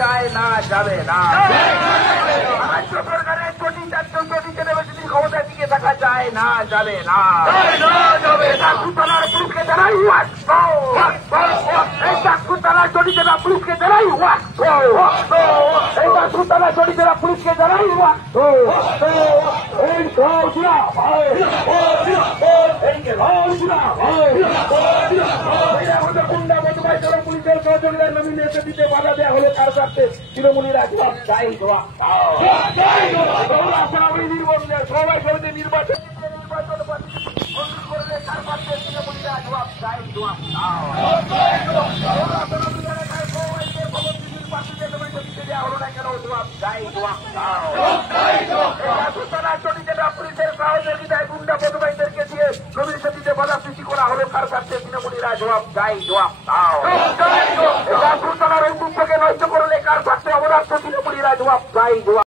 যায় না, যাবে না। রাজ্য সরকারের চটিতে নেমেছে ক্ষমতার দিকে থাকা যায় না, যাবে না। চাকুতলার পুলিশকে জানাই এই চাকুতলার চটিতেরা পুলিশকে জানাই এই চাকুতলা চটিতেরা পুলিশকে জানাই পুলিশের সহযোগিতার নবীন নেতৃত্বে বাধা দেওয়া হলো কার স্বার্থে? তৃণমূলীরা জবাব চাই, জবাব সবাই সমিতি নির্বাচন করলে কার স্বার্থে? তৃণমূলীরা জবাব চাই, জবাব পুলিশের সহযোগিতায় গুন্ডা বদমাইদেরকে দিয়ে নবীন সেতুতে বাধা সৃষ্টি করা হলো কার স্বার্থে? তৃণমূলীরা জবাব চাই, জবাব নষ্ট করলে কার স্বার্থে? অবদার্থ তৃণমূলীরা জবাব চাই, জবাব